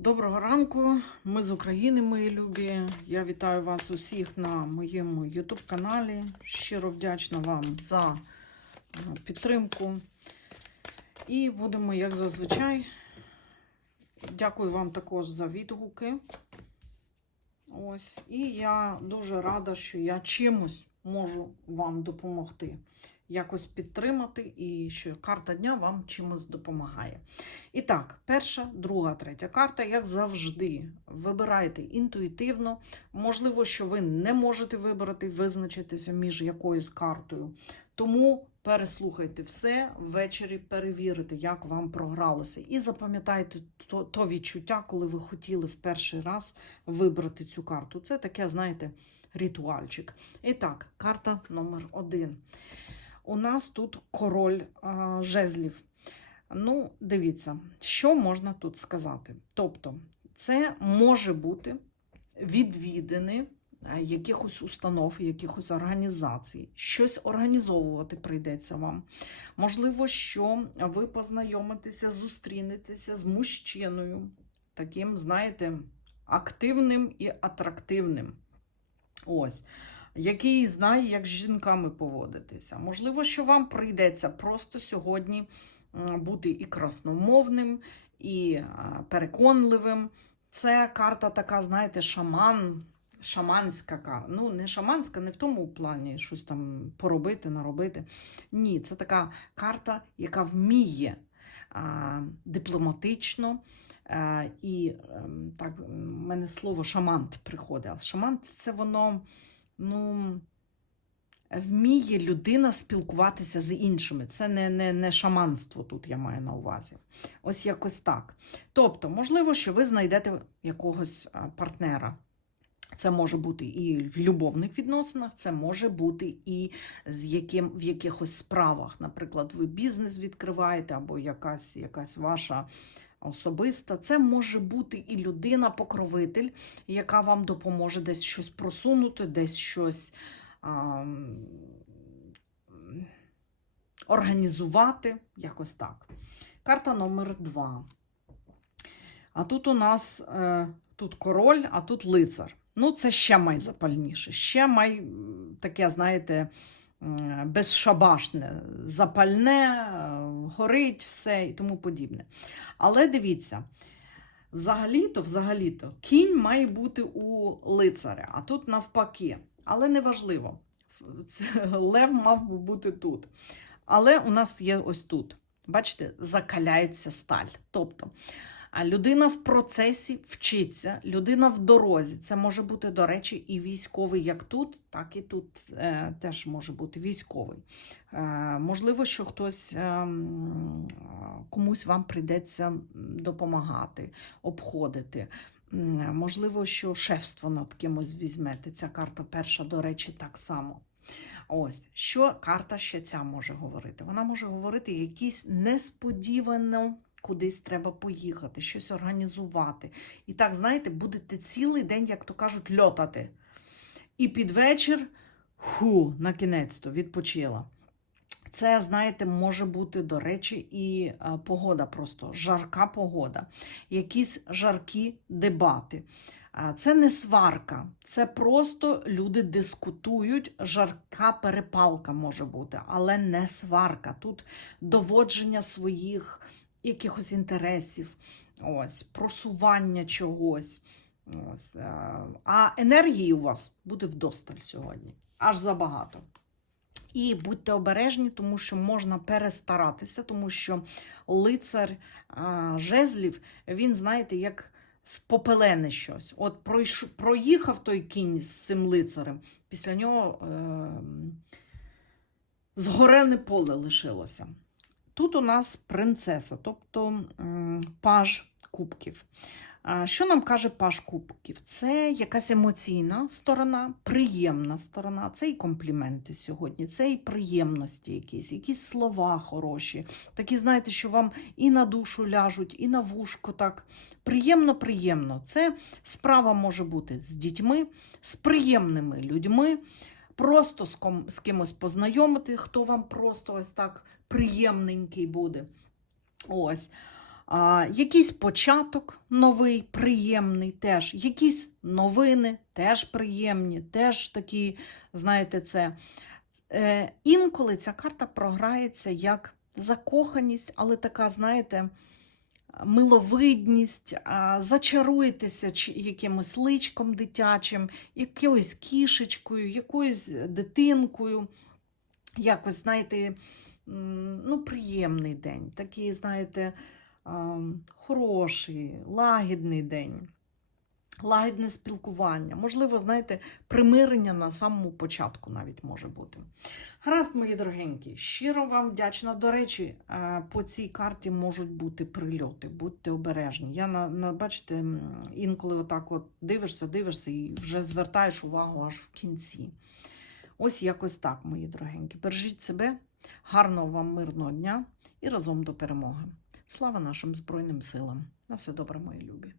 Доброго ранку, ми з України, мої любі. Я вітаю вас усіх на моєму YouTube каналі. Щиро вдячна вам за е, підтримку. І будемо, як зазвичай, дякую вам також за відгуки. Ось. І я дуже рада, що я чимось можу вам допомогти. Якось підтримати, і що карта дня вам чимось допомагає. І так, перша, друга, третя карта, як завжди, вибирайте інтуїтивно. Можливо, що ви не можете вибрати, визначитися між якоюсь картою. Тому переслухайте все, ввечері перевірите, як вам програлося. І запам'ятайте то, то відчуття, коли ви хотіли в перший раз вибрати цю карту. Це таке, знаєте, ритуальчик. І так, карта номер один. У нас тут король а, жезлів. Ну, дивіться, що можна тут сказати. Тобто, це може бути відвідини якихось установ, якихось організацій. Щось організовувати прийдеться вам. Можливо, що ви познайомитеся, зустрінетеся з мужчиною, таким, знаєте, активним і атрактивним. Ось. Який знає, як з жінками поводитися. Можливо, що вам прийдеться просто сьогодні бути і красномовним, і переконливим. Це карта така, знаєте, шаман, шаманська карта. Ну, не шаманська, не в тому плані щось там поробити, наробити. Ні, це така карта, яка вміє дипломатично. А, і ем, так, в мене слово шамант приходить. Шамант це воно, ну вміє людина спілкуватися з іншими. Це не, не, не шаманство тут я маю на увазі. Ось якось так. Тобто, можливо, що ви знайдете якогось партнера. Це може бути і в любовних відносинах, це може бути і з яким, в якихось справах. Наприклад, ви бізнес відкриваєте, або якась, якась ваша особиста. Це може бути і людина-покровитель, яка вам допоможе десь щось просунути, десь щось а, організувати, якось так. Карта номер два. А тут у нас е, тут король, а тут лицар. Ну, це ще найзапальніше. Ще май таке, знаєте, безшабашне, запальне, е, горить все і тому подібне. Але дивіться, взагалі-то, взагалі-то, кінь має бути у лицаря, а тут навпаки. Але неважливо. Лев мав би бути тут. Але у нас є ось тут. Бачите, закаляється сталь. Тобто людина в процесі вчиться, людина в дорозі. Це може бути, до речі, і військовий як тут, так і тут е, теж може бути військовий. Е, Можливо, що хтось е, комусь вам прийдеться допомагати, обходити. Можливо, що шефство над кимось візьмете. Ця карта перша, до речі, так само. Ось, що карта ще ця може говорити? Вона може говорити якісь несподівано кудись треба поїхати, щось організувати. І так, знаєте, будете цілий день, як то кажуть, льотати. І під вечір, ху, на кінець-то відпочила. Це, знаєте, може бути, до речі, і погода просто жарка погода, якісь жаркі дебати. Це не сварка, це просто люди дискутують, жарка перепалка може бути, але не сварка. Тут доводження своїх якихось інтересів, ось, просування чогось. Ось. А енергії у вас буде вдосталь сьогодні, аж забагато. І будьте обережні, тому що можна перестаратися, тому що лицар а, жезлів, він, знаєте, як спопелене щось. От пройш... проїхав той кінь з цим лицарем, після нього е... згорене поле лишилося. Тут у нас принцеса, тобто паж кубків. Що нам каже Паш Кубків? Це якась емоційна сторона, приємна сторона, це і компліменти сьогодні, це і приємності якісь, якісь слова хороші. Такі, знаєте, що вам і на душу ляжуть, і на вушко. так. Приємно-приємно. Це справа може бути з дітьми, з приємними людьми, просто з, ком, з кимось познайомити, хто вам просто ось так приємненький буде. Ось. А, якийсь початок новий, приємний теж, якісь новини теж приємні, теж такі, знаєте, це. Е, інколи ця карта програється як закоханість, але така, знаєте, миловидність, зачаруєтеся якимось личком дитячим, якоюсь кішечкою, якоюсь дитинкою. Якось, знаєте, ну, приємний день, такий, знаєте, хороший, лагідний день, лагідне спілкування. Можливо, знаєте, примирення на самому початку навіть може бути. Гаразд, мої дорогенькі, щиро вам вдячна. До речі, е, по цій карті можуть бути прильоти, будьте обережні. Я на, бачите, інколи отак от дивишся, дивишся і вже звертаєш увагу аж в кінці. Ось якось так, мої дорогенькі. Бережіть себе, гарного вам мирного дня і разом до перемоги. Слава нашим Збройним силам! На все добре, мої любі!